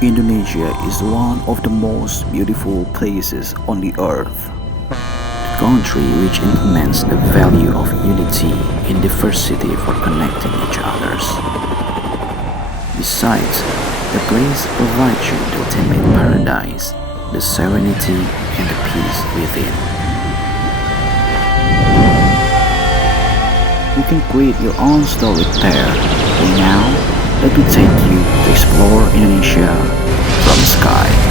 Indonesia is one of the most beautiful places on the earth. The country which implements the value of unity in diversity for connecting each others. Besides, the place provides you the ultimate paradise, the serenity and the peace within. You can create your own story there. But now, let me take you to explore Indonesia from the sky.